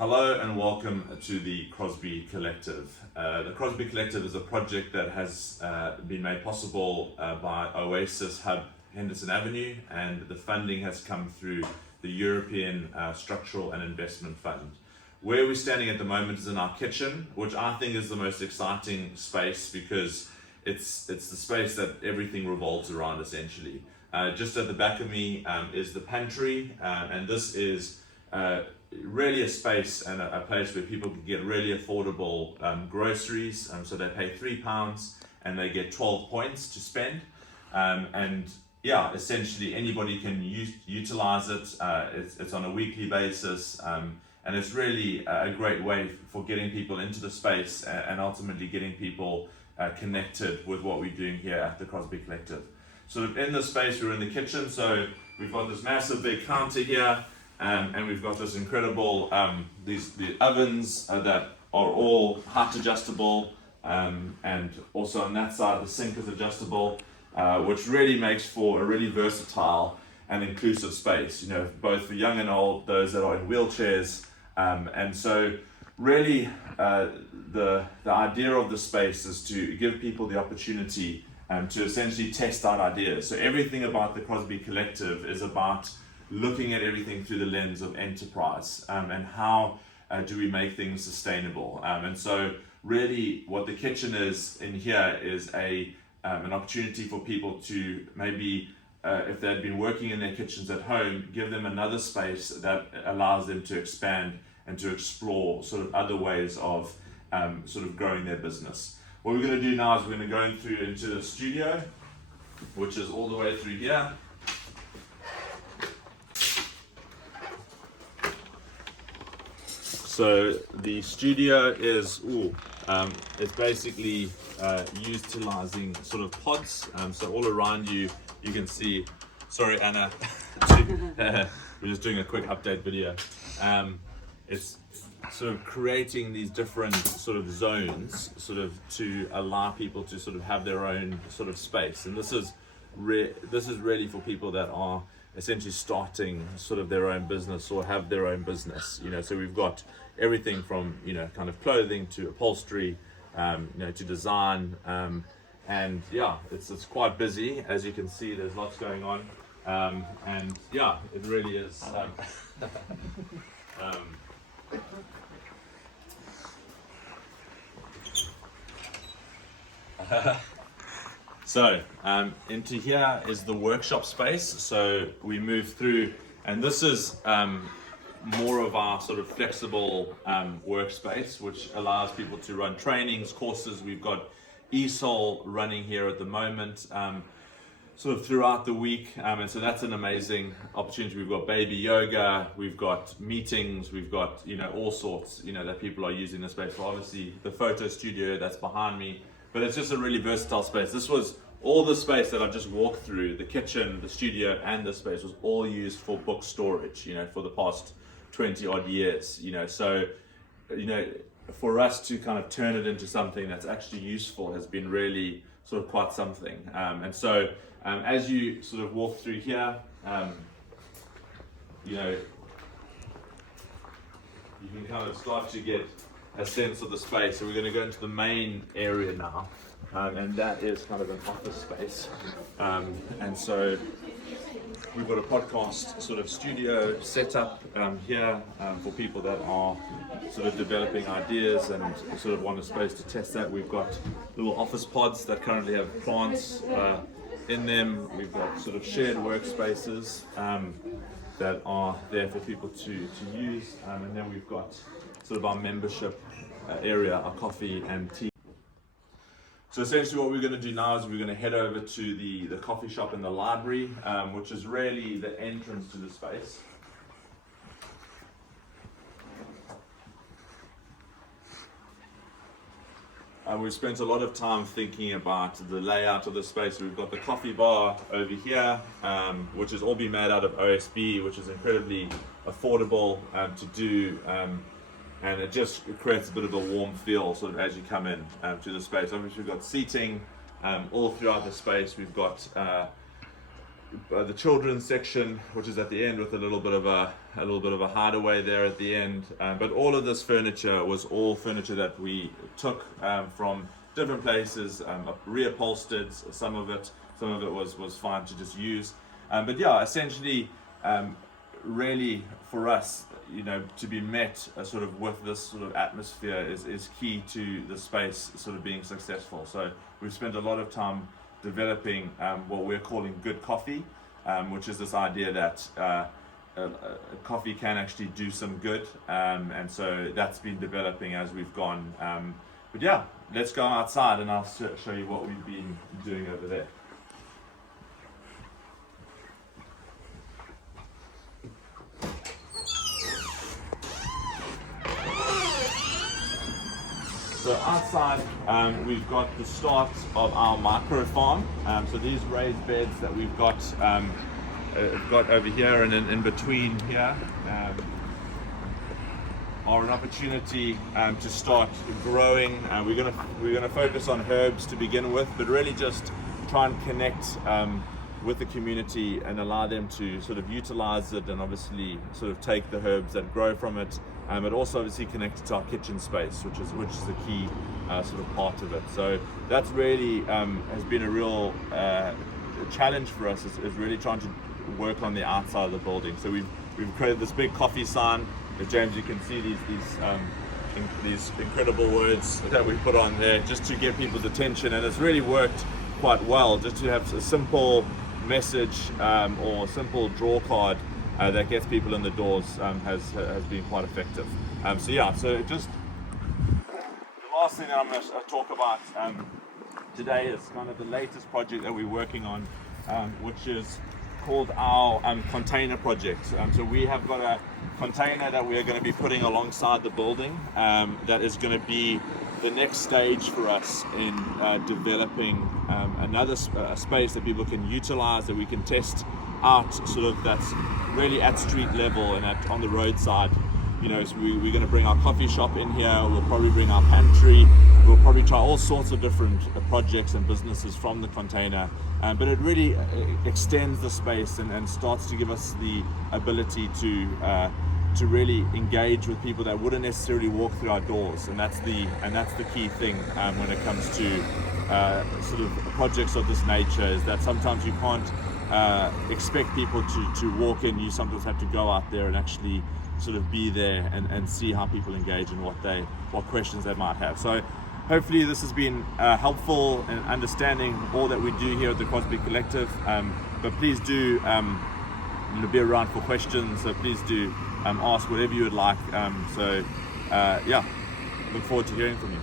Hello and welcome to the Crosby Collective. The Crosby Collective is a project that has been made possible by Oasis Hub Henderson Avenue, and the funding has come through the European Structural and Investment Fund. Where we're standing at the moment is in our kitchen, which I think is the most exciting space because it's the space that everything revolves around essentially. Just at the back of me is the pantry, and this is really a space and a place where people can get really affordable groceries. So they pay £3 and they get 12 points to spend. And yeah, essentially anybody can utilize it. It's on a weekly basis. And it's really a great way for getting people into the space and ultimately getting people connected with what we're doing here at the Crosby Collective. So in this space, we're in the kitchen. So we've got this massive big counter here. And we've got this incredible, the ovens that are all height adjustable, and also on that side the sink is adjustable, which really makes for a really versatile and inclusive space, you know, both for young and old, those that are in wheelchairs. And so really the idea of the space is to give people the opportunity to essentially test out ideas. So everything about the Crosby Collective is about looking at everything through the lens of enterprise, and how do we make things sustainable. And so really what the kitchen is in here is an opportunity for people to maybe, if they've been working in their kitchens at home, give them another space that allows them to expand and to explore sort of other ways of sort of growing their business. What we're going to do now is we're going to go into the studio, which is all the way through here. So the studio is, it's basically utilizing sort of pods. So all around you, you can see, sorry Anna, we're just doing a quick update video. It's sort of creating these different sort of zones, sort of to allow people to sort of have their own sort of space. And this is really for people that are essentially starting sort of their own business or have their own business, you know. So we've got everything from, you know, kind of clothing to upholstery, you know, to design, and yeah, it's quite busy. As you can see, there's lots going on, and yeah, it really is. So into here is the workshop space. So we move through, and this is more of our sort of flexible workspace, which allows people to run trainings, courses. We've got ESOL running here at the moment, sort of throughout the week, and so that's an amazing opportunity. We've got baby yoga, we've got meetings, we've got, you know, all sorts, you know, that people are using the space for. Obviously the photo studio that's behind me, but it's just a really versatile space. This was all the space that I just walked through, the kitchen, the studio, and the space was all used for book storage, you know, for the past 20 odd years, you know. So, you know, for us to kind of turn it into something that's actually useful has been really sort of quite something. And so as you sort of walk through here, you know, you can kind of start to get a sense of the space. So we're going to go into the main area now, and that is kind of an office space. And so we've got a podcast sort of studio set up here for people that are sort of developing ideas and sort of want a space to test that. We've got little office pods that currently have plants in them. We've got sort of shared workspaces that are there for people to use, and then we've got sort of our membership area, our coffee and tea. So essentially what we're going to do now is we're going to head over to the coffee shop in the library, which is really the entrance to the space. We've spent a lot of time thinking about the layout of the space. We've got the coffee bar over here, which has all been made out of OSB, which is incredibly affordable to do. And it just creates a bit of a warm feel sort of as you come in to the space. Obviously we've got seating all throughout the space. We've got the children's section, which is at the end with a little bit of a hideaway there at the end. But all of this furniture was all furniture that we took from different places, reupholstered. Some of it was fine to just use. But yeah, essentially, really for us, to be met sort of with this sort of atmosphere is key to the space sort of being successful. So we've spent a lot of time developing what we're calling good coffee, which is this idea that coffee can actually do some good, and so that's been developing as we've gone. But yeah, let's go outside and I'll show you what we've been doing over there. So outside, we've got the start of our micro farm. So these raised beds that we've got over here and in between here are an opportunity to start growing. We're gonna focus on herbs to begin with, but really just try and connect with the community and allow them to sort of utilize it and obviously sort of take the herbs that grow from it, but also obviously connect it to our kitchen space, which is the key sort of part of it. So that's really has been a real challenge for us, is really trying to work on the outside of the building. So we've created this big coffee sign. As James, you can see these incredible words that we put on there just to get people's attention, and it's really worked quite well. Just to have a simple message or a simple draw card that gets people in the doors has been quite effective. So just the last thing that I'm going to talk about today is kind of the latest project that we're working on, which is called our container project. So we have got a container that we are going to be putting alongside the building that is going to be the next stage for us in developing another space that people can utilize, that we can test out, sort of that's really at street level and on the roadside. So we're going to bring our coffee shop in here. We'll probably bring our pantry. We'll probably try all sorts of different projects and businesses from the container. But it really extends the space and starts to give us the ability to really engage with people that wouldn't necessarily walk through our doors, and that's the key thing when it comes to sort of projects of this nature, is that sometimes you can't expect people to walk in. You sometimes have to go out there and actually sort of be there and see how people engage and what questions they might have. So hopefully this has been helpful in understanding all that we do here at the Crosby Collective, but please do be around for questions, so please do ask whatever you would like. Look forward to hearing from you.